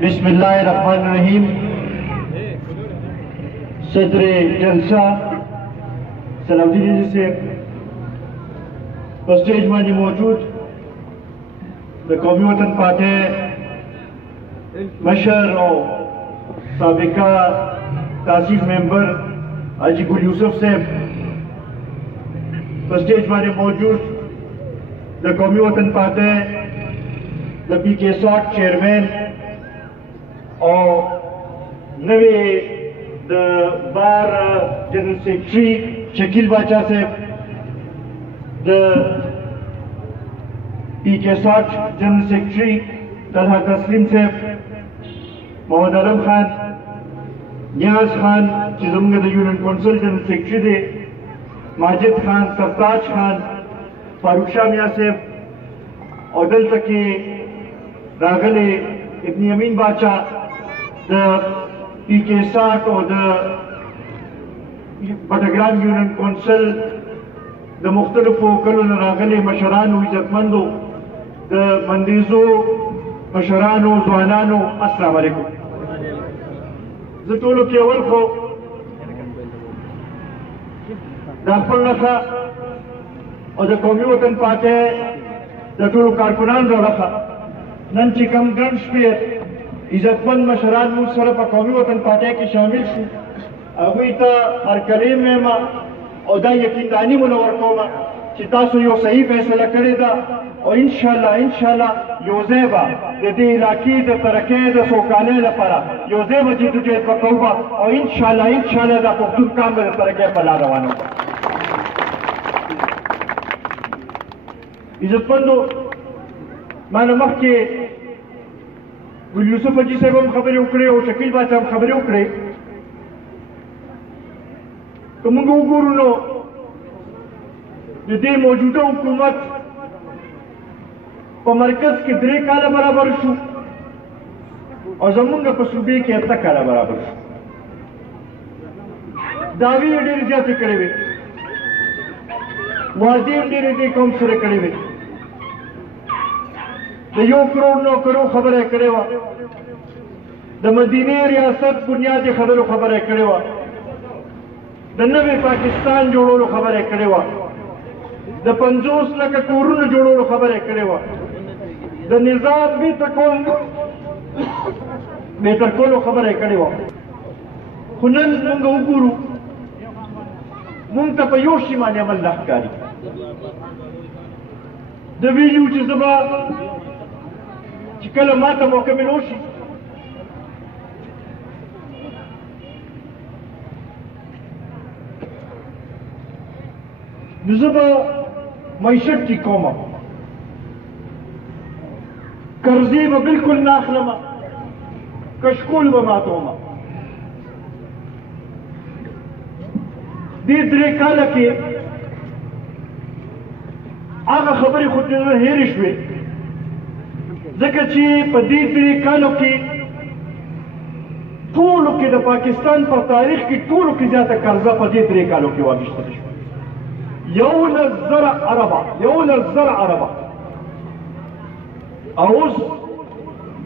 बिस्मिल्लाहिर्रहमानिर्रहीम। सदर जलसा सलाउद्दीन जी से स्टेज में मौजूद कौमी वतन पार्टी मशर और साबिका तासीस मेंबर हाजी गुल यूसुफ साहब, स्टेज में मौजूद कौमी वतन पार्टी PK-SOT चेयरमैन और नवे बार जनरल सेक्रेटरी शकील बाचा साहब, PK-SOT जनरल सेक्रेटरी तलहा तस्लीम साहब, मोहम्मद आलम खान, नियाज खान चिजमगढ़ यूनियन काउंसिल जनरल सेक्रेटरी दे, माजिद खान, सरताज खान, फारूक शाह मियाँ साहब और दल तक रागले इब्न अमीन बाचा PK-SOT और बटग्राम यूनियन काउंसिल मुख्तलिफ कल रागले मशरानो इज्जतमंदो मंदीजो मशरानो जवानानो अस्सलाम वालेकुम। जतोलो के अवल को दाखल रखा और कौमी वतन पार्टी जतोलो कारकुनान रखा नन चिकम गंज पे इज्जतमंद मशरान मुसर पर कौमी वतन पार्टी की शामिल शू अभी तो हर कलीम में माँ और दा यकीनदानी मुनवर को माँ चितासु यो सही फैसला करेगा और इंशाल्लाह योजेबा यदि इलाकी द तरक्की द सोकाले लपरा योजेबा जी तुझे पकौबा और इंशाल्लाह दा पुख्तून काम में तरक्की पला रवानो इज्जतमंदो मानो मख के गुल यूसुफ जी साहब हम खबरें उकड़े और शकील बाचा हम खबरें उकड़े तो मुंगो गुरुनो यदि मौजूदा हुकूमत और मरकज के दरे काला बराबर शू और जमुंगा पसूबे के अत्ता काला बराबर शू दावी डेर जाते करे हुए वाजिब डेरे दे कौम सुरे करे हुए यो करोड़ नो करोड़ खबर है करेवा द मदीने रियासत बुनियादी खबर है करेवा द नवे पाकिस्तान जोड़ो खबर है करेवा द 50 लाख कोरुन जोड़ो खबर है करेवा द निजाम भी तकोम बेहतर कोलो खबर है करेवा खुनन मुंगा उगुरु मुंग तपयोशी माने अमल लहकारी द वीडियो जिसबा कल माता मौके में नोशी निज़बा मैशत की कौमा कर्जे में बिल्कुल नाखलमा कशकुल व मातोमा दे दरे काल के आगा खबरें खुद हेरिश हुए जगची पदीद कालों की टूलों की द पाकिस्तान पर तारीख की टूलों की ज्यादा कर्जा पदीद कालों की वाबिश यौन ज़रा अरबा और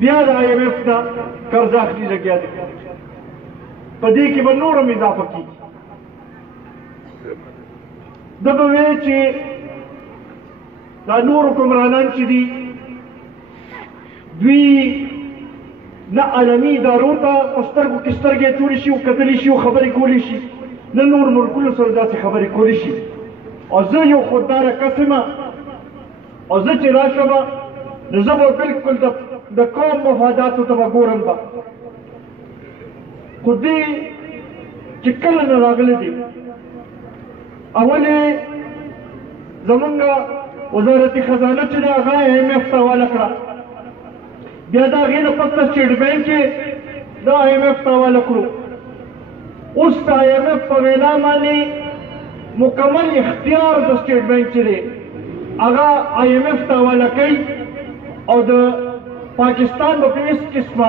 बियाद IMF का कर्जा अखली लग गया पदी की बनूर में इजाफा की दब वे नूर हुक्मरानान दी द्वी न अलमी दारोता उस्तर को किस तरह के चूड़ीशी कतलीशी खबरें कोलीशी न नूर मुल्कुल सरदा से खबरें कोलीशी और ज यो खुददार कसमा और ज चिराशबा नजब बिल्कुल द कौम मफादात तब गोरम बा खुदी चिकल न रागले दी अवले जमंगा वजारत खजाना चले आगा IMF तावाला करा ब्यादा गेन पत्ता स्टेट बैंक के द IMF तावाला करो उस IMF पवेला माने मुकम्मल इख्तियार द स्टेट बैंक चले आगा IMF तावाला कई और द पाकिस्तान पे इस किस्म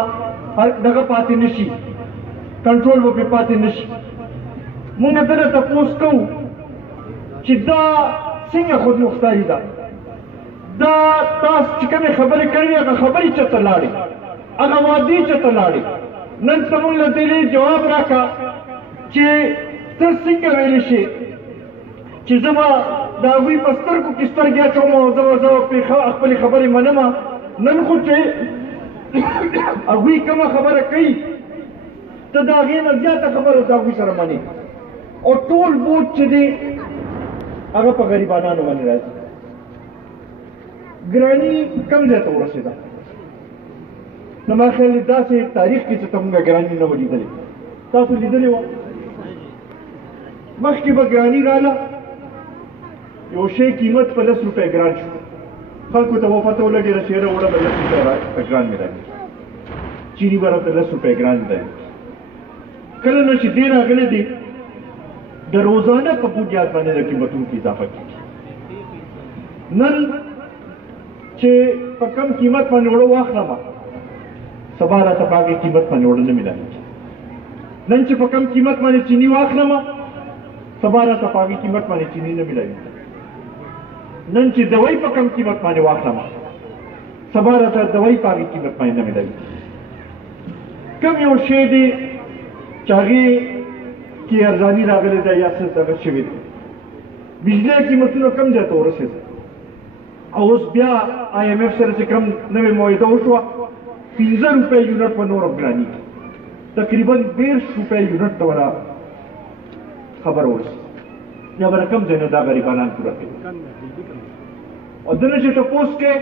हर जगह पाती नशी कंट्रोल वो पे पाती नशी مونږ دله تپوس کوو چې دا څنګه خودمختاري ده دا تاسو چې کومې خبرې کړې هغه خبرې چېرته لاړې هغه وعدې چېرته لاړې نن ته مونږ له دې جواب راکړه چې ته څنګه ویلی شې چې زه به د هغوی په سترګو کې سترګې اچوم او زه خپلې خبرې منم نن خو چې هغوی کومه خبره کوي ته د هغې نه زیاته خبره د هغوی سره منې او ټول بوج چې دی هغه په غریبانانو باندې راځي ګراني کم ځای ته ورسېده نو ما خیال دی داسې تاریخ کې چې ته مونږ ګراني نه وه لیدلې تاسو لیدلې وه مخکې به ګراني راله یو شی قیمت په 10 روپۍ ګران شو خلکو ته به پته ولګېده چې یاره وړه به 10 روپۍ ګران مې راځي چیني به راته 10 روپۍ ګران دی کله نه چې دې راغلی دی د روزانه په بنیاد باندې د قیمتونو کې اضافه کېږي نن چې په کم قیمت باندې وړه واخلم سبا راته په هغې قیمت باندې وړه نه میلاوېږي نن چې په کم قیمت باندې چیني واخلم سبا راته په هغې قیمت باندې چیني نه میلاوېږي نن چې دوی په کم قیمت باندې واخلم سبا راته دوی په هغې قیمت باندې نه میلاوېږي کم یو شی دی چې هغې کې ارزاني راغلی ده یا څه دغه شوي دی بجلي قیمتونه کم ځای ته ورسېده او اوس بیا IMF سره چې کم نوې معاهده وشوه 15 روپۍ یونټ په نور افغانېږي تقریبا 20 روپۍ یونټ ته ولا خبر ورسېده یا به کم ځای نه دا غریبانان پوره کوي او دنه چې تپوس کې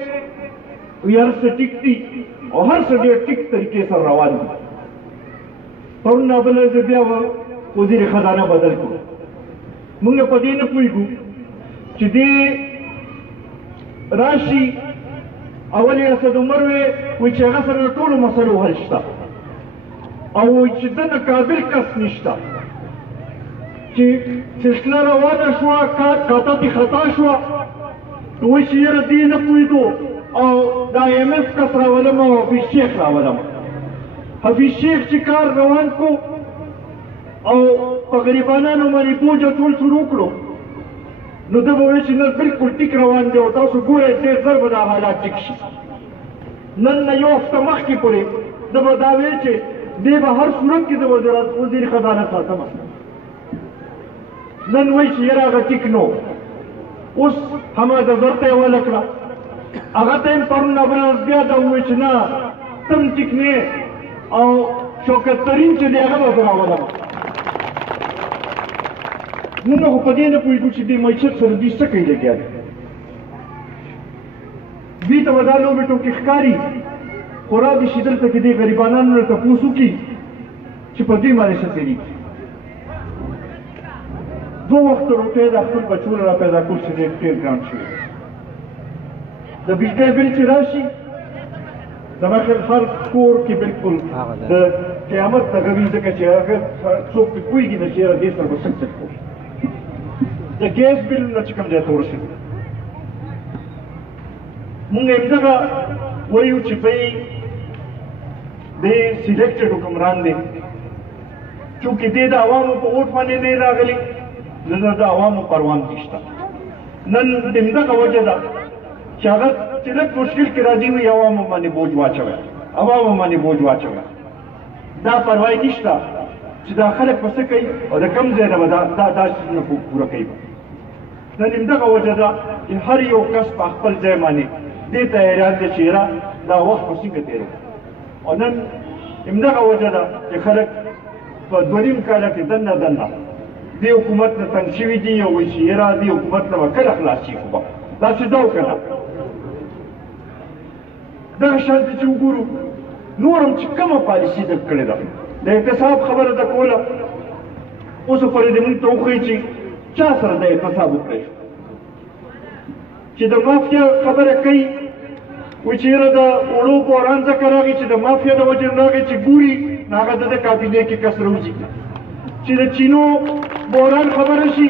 وي هر څه ټیک دي او هر څه ډېر ټیک طریقې سره روان دي پرون بله زه بیا وزیر خزانه بدل کړو موږ په دې نه پوهېږو چې دې راشي اول یې اسد عمر وی چې هغه سره ټولو مسلو حل شته او چې دنه قابل کس نشته چې سلسله روانه شوه کاته دې خطا شوه نو وایي چې یاره دې نه پوهېدو او د IMF کس راولم او حفیظ شیخ راولم حفیظ شیخ چې کار روان کو او په غریبانانو باندې بوج اچول شروع کړو نو ده به وایي چې نن بلکل ټیک روان دی او تاسو ګورئ ډېر ژر به دا حالات ټیک شي نن نه یو هفته مخکې پورې ده به دا ویل چې دې به هر صورت کې د وزیر خزانه ساتم نن وایي چې یاره هغه ټیک نو اوس حماد اظهر ته یې وله کړه هغه ته یې پرون ابراز بیا دا ووایي چې نه تم ټیک نه او شوکت ترین چې دی هغه به زه راولم موږ خو په دې نه پوهېږو چې دې معیشت سره دوی څه کوي لګیا دي دوی ته به دا لوبې ټوکې ښکاري خو رادي شي دلته کې دې غریبانانو نه تپوس وکړي چې په دوی باندې څه تېرېږي 2 وخته روټۍ د خپل بچو را پیدا کول چې ډېر ګران شوي د بجلی بل چې راشي زما خیال هر کور کې بلکل د قیامت دغه وي ځکه چې هغه څوک پرې پوهېږي نه چې یاره دې سره به څه څه کوو د ګیس بل نه چې کوم ځای ته ورسېدو مونږ همدغه وایو چې بی دې سلیکټډ حکمران دی چونکې دې د عوامو په ووټ باندې دی راغلی نو د عوامو پروان نشته نن همدغه وجه ده چې هغه چې لږ مشکل کې راځي وي عوامو باندې بوج واچوی عوامو باندې بوج واچوی دا پروا یې نشته چې دا خلک په څه کوي او د کوم ځای نه به دا څیزونه پوره کوي نن همدغه وجه ده چې هر یو کس په خپل ځای باندې دې ته حیران دی چې یاره دا وخت به څنګه تېروو او نن همدغه وجه ده چې خلک په 2.5 کاله کې دننه دې حکومت نه تنګ شوي دي او وایي چې یاره دې حکومت نه به کله خلاص شي خو به داسې ده او که نه دغه شانتې چې وګورو نور هم چې کومه پالیسي ده کړې ده د احتساب خبره ده کوله اوس پورې دې موږ ته وښیي چې چا سره د احتساب وکړی شو چې د مافیا خبره کوي وایي چې یاره د اوړو بحران ځکه راغی چې د مافیا د وجې نه راغی چې ګوري نو هغه د کابینې کې کس راوځي چې د چینو بحران خبره شي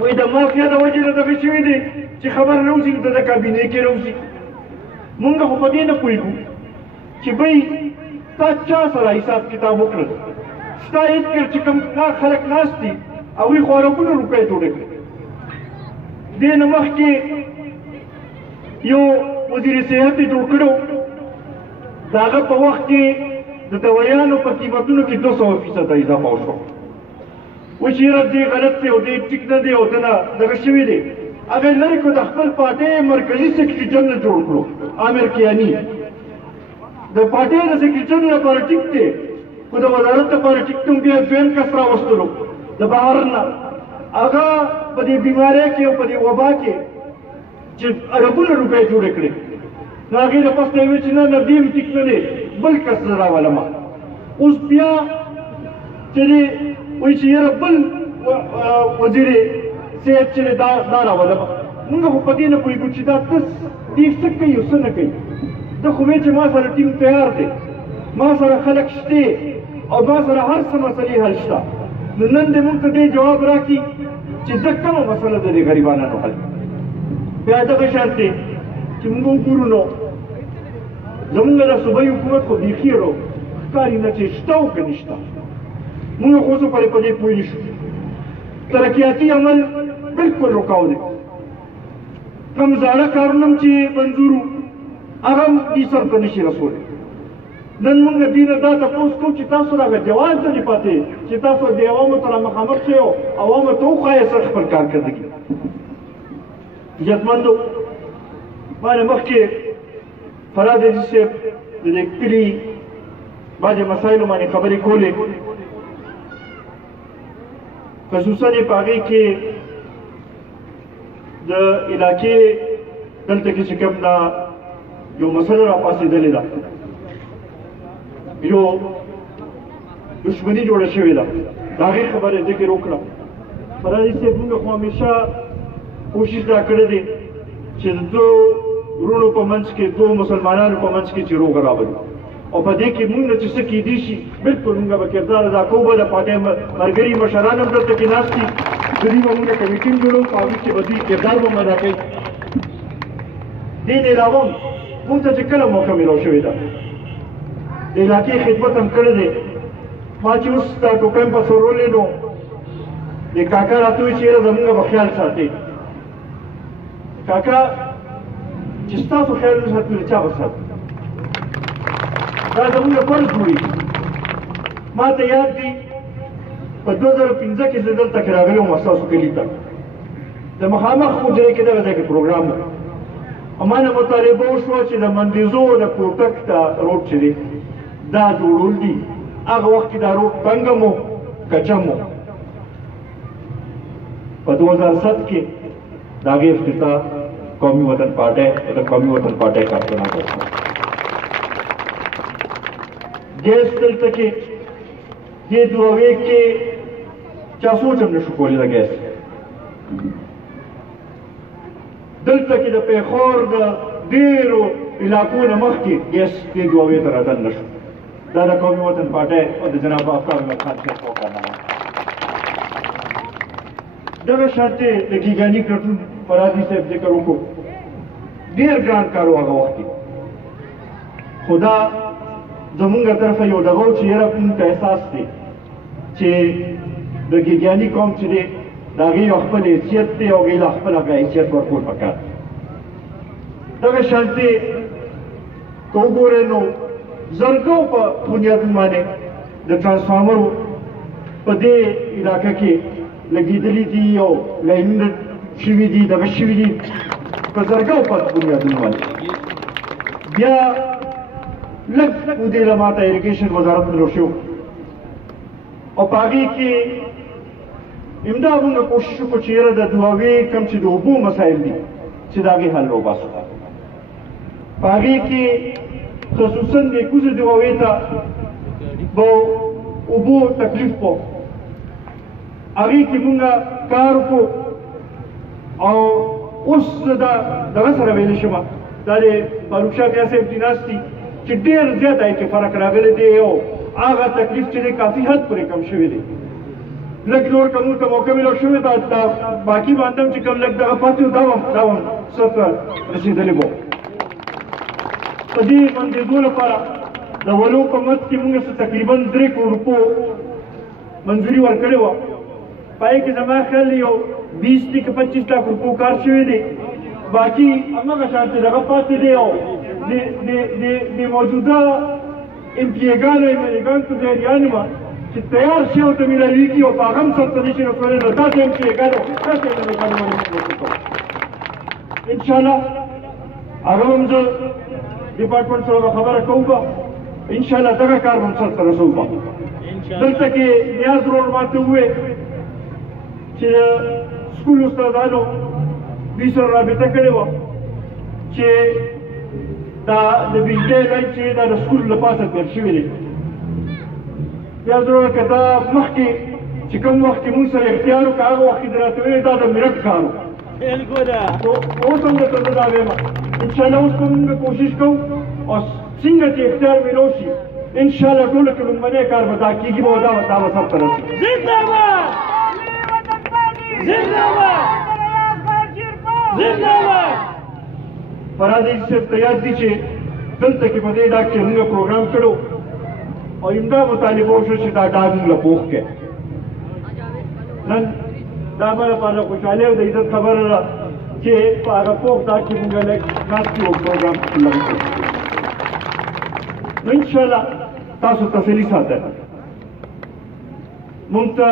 وایي د مافیا د وجې نه دغه شوی دی چې خبره راوځي نو د کابینې کې راوځي مونږ خو په دې نه پوهېږو چې بی تا چا سره حساب کتاب وکړل ستایید کړ چې کوم خلک ناست دي هغوی خو اربونه روپۍ جوړې کړې. دې نه مخکې یو وزیر صحت یې جوړ کړی و، د هغه په وخت کې د دوایانو په قیمتونو کې 200% اضافه وشوه. اوس یې دې غلط دی او دې ټیک نه دی او دنه دغه شوي دی. هغه یې لرې کړو، د خپل پارټۍ مرکزي سیکرټري جنرال جوړ کړو عامر کیاني. د پارټۍ د سیکرټري جنرال لپاره ټیک دی، خو د وزارت لپاره ټیک ته بیا دویم کس راوستلو د بهر نه. هغه په دې بیمارۍ کې او په دې وبا کې چې اربونه روپۍ جوړې کړې، نو هغې نه پس ته یې ویل چې نه دې هم ټیک نه دی، بل کس زه راولمه. اوس بیا چې دی وایي چې یاره بل وزیر صحت چې دی دا راولمه. مونږ خو په دې نه پوهېږو چې دا دې څه کوي او څه نه کوي. ده خو وایي چې ما سره ټیم تیار دی، ما سره خلک شته او ما سره هر څه مسلې حل شته. نو نن دې مونږ ته دې جواب راکړي چې ده کومه مسله ده د غریبانو حل. بیا دغه شان دی چې مونږ وګورو نو زمونږ د صوبایي حکومت خو بیخي ښکاري نه چې شته او که نشته. مونږ خو اوسه پرې په دې پوه نه شو. ترقیاتي عمل بلکل رکاو دی. کوم زاړه کارونه هم چې منظور وو هغه هم دې سر ته نشي رسولی. نن مونږ دې نه دا تپوس کوو چې تاسو راغه جواز نه دي پاتې چې تاسو د عوامو سره مخامخ شئ او عوامو ته وښایئ سر خپل کارکردګي. عزتمندو، ما نه مخکې فراد عزیز صاحب د دې کلي بعضې مسایلو باندې خبرې کولې، خصوصا یې په هغې کې د علاقې دلته کې چې کوم دا یو مسله راپاڅېدلې ده، یو دشمني جوړه شوې ده، د هغې خبرې ذکر وکړه. فراد عزیز صاحب مونږ خو همیشه کوشش دا کړی دی چې د دوه ورونو په منځ کې، دوه مسلمانانو په منځ کې چې روغه راولي، او په دې کې مونږ نه چې څه کیدی شي بلکل مونږ به کردار ادا کوو. به د پارټۍ ملګري مشران هم دلته کې ناست دي، د دوی به مونږ کمیټې هم جوړوو، په هغې کې به دوی کردار به هم ادا کوي. دې نه علاوه مونږ ته چې کله موقع میلاو شوې ده د علاقې خدمت هم کړی دی. ما چې اوس دا ټوکم په سورولې نو د کاکا راته وایي چې یاره زمونږ به خیال ساتئ. کاکا چې ستاسو خیال نه ساتو چا به ساتو؟ دا زمونږ فرض جوړېږي. ما ته یاد دي په 2015 کې زه دلته کې راغلی وم ستاسو کلي ته، د مخامخ حجرې کې دغه ځای کې پروګرام و. ما نه مطالبه وشوه چې د مندیزو د کوټک ته روډ چې دی دا جوړول دي. هغه وخت کې دا روډ تنګ هم و، کچم و. په 2007 کې د هغې افتتاح قومي وطن پارټۍ د قومي وطن پارټۍ کارکنان وکړه. ګیس دلته کې دې دوه کې چا سوچ هم نشو کولی د ګیس. دلته کې د پېښور د ډېرو علاقو نه مخکې ګیس دې دوه ته راتلل نه شو. دا د قومي وطن پارټۍ او د جناب افکار احمد خان صاحب په کارنامه. دغه شانتې د ګیګاني پلټون فرادي صاحب ذکر وکړو، ډېر ګران کار و هغه وخت کې، خو دا زمونږ طرفه یو دغه و چې یاره مونږ ته احساس دی چې د ګیګاني قوم چې دی د هغې یو خپل حیثیت دی او هغې له خپل هغه حیثیت ورکول پکار. دغه شانتې که وګورئ نو زرګو په بنیادونو باندې د ټرانسفارمرو په دې علاقه کې لګېدلي دي او لاینونه شوي دي، دغه شوي دي په زرګو په بنیادونو باندې. بیا لږ مودې له ما ته اریګیشن وزارت ملو شو او په هغې کې امدا مونږ کوشش وکړو چې یاره د دوهوې کوم چې د اوبو مسایل دي چې د هغې حل وباسو. په هغې کې خصوصا د کوزې دوهوې ته به اوبو تکلیف و، هغې کې مونږ کار وکړو. او اوس دغه سره ویلی شمه دا د فاروق شاه بیا صاحب دي ناست دي چې ډېر زیات هغې کې فرق راغلی دی او هغه تکلیف چې دی کافي حد پورې کم شوی دی. لږ نور که مونږ ته موقع میلاو شوې ده دا باقي باندې هم چې کوم لږ دغه پاتې و دا هم سر ته رسېدلی و. په دې بندېدو لپاره د ولو په منځ کې مونږ تقریبا 3 کروڑ روپو منظوري ورکړې وه پای کې زما خیال یو 20 که 25 लाख روپو کار شوی دی باقي هماغه شانتې دغه پاتې دی او د موجوده امپلیګانو امریکان په ځایانو به چې تیار شي او ته میلاویږي او په هغه هم سرته نشي رسولی نو داسې امپلیګانو داسې امریکانو باندې انشاءالله هغه هم زه ډپارټمنټ سره به خبره کوم به انشاءالله دغه کار به هم سرته رسوو به دلته کې نیاز ورور ماته وویل چې سکول استادانو دوی سره رابطه کړې وه چې دا د بجلی لایټ چې دا د سکول له پاسه تېر شوي دی بیا ضرور که دا مخکې چې کوم وخت کې مونږ سره اختیار وکړه هغه وخت کې د راته ویل دا د منټ کار و اوس هم درته زه دا وایم انشاءالله اوس به مونږ کوشش کوو او څنګه چې اختیار میلاو شي انشاءالله ټولو کې لومړنی کار به دا کېږي به دا به سرته رسي فرازي صاحب ته یاد دي چې دلته کې په دې ډاګ کې موږ پروګرام کړو او امدا مطالبه وشو چې دا ډاګ موږ له پوښ کې نن دا مله په خوشحالۍ او د عزت خبره ده چې په هغه پوښ ډاګ کې موږ لږ ناستې او پروګرام لرو نو انشاءالله تاسو تسلي ساتئ مونږ ته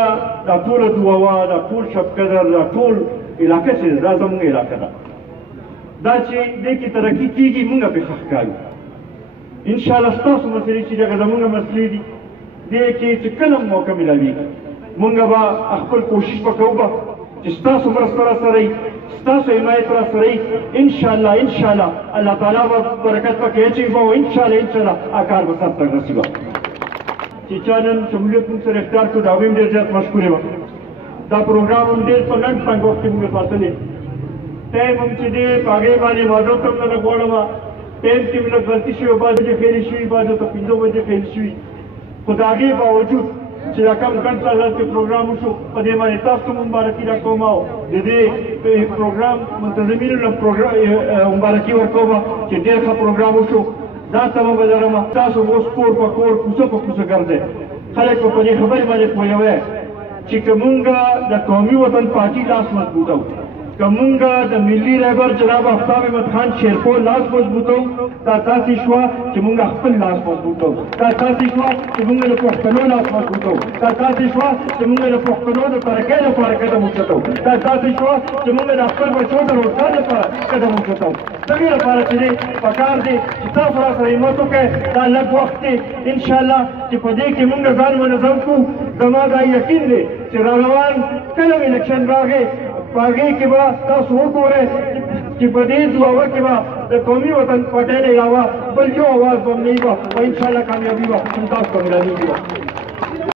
دا ټوله دووا دا ټول شبقدر دا ټول علاقه چې دا زموږ علاقه ده دا چې دې کې ترقي کېږي مونږ پرې ښه ښکارو انشاءالله ستاسو مسلې چې دغه زموږ مسلې دي دې کې چې کله موقع میلاویږي مونږ به خپل کوشش به کوو به چې ستاسو مرسته راسره وي ستاسو حمایت راسره وي انشاءالله الله تعالی به برکت پکې اچوي به او انشاءالله کار به سرته رسي به چې چا نن شمولیت موږ سره اختیار کړو د هغوی هم ډېر زیات مشکور یم دا پروګرام هم ډېر په لنډ تنګ وخت کې موږ ساتلی ټایم هم چې دی په هغې باندې معذرت هم نه غواړم ټایم کې مې لږ غلطي شوې بعض بجې فیلې شوي بعض ته 15 بجې فیل شوي خو د هغې باوجود چې دا کم ګڼ ساعت کې پروګرام وشو په دې باندې تاسو ته مبارکي راکوم او د دې پروګرام منتظمینو له مبارکي ورکوم چې ډېر ښه پروګرام وشو دا تمه به لرم تاسو اوس کور په کور کوڅه په کوڅه ګرځئ خلک به په دې خبرې باندې پوهوئ چې که مونږ د قومي وطن پارټي لاس مضبوطو که مونږ د ملي رهبر جناب آفتاب احمد خان شیرپور لاس مضبوطو دا تاسې شوه چې مونږ خپل لاس مضبوطو دا تاسې شوه چې مونږ د پښتنو لاس مضبوطو دا تاسې شوه چې مونږ د پښتنو د ترقۍ لپاره قدم اوچتو دا تاسې شوه چې مونږ د خپل بچو د روزګار لپاره قدم اوچتو د دې لپاره چې دی پکار دی چې تاسو راسره همت وکړئ دا لږ وخت دی انشاءالله چې په دې کې مونږ ځان منظم کړو زما دا یقین دی چې راروان کله الیکشن راغی په هغې کې به تاسو وګورئ چې په دې دوه کې به د قومي وطن پارټۍ نه علاوه بل یو اواز به هم نه وي او انشاءالله کامیابي به هم تاسو ته میلاویږي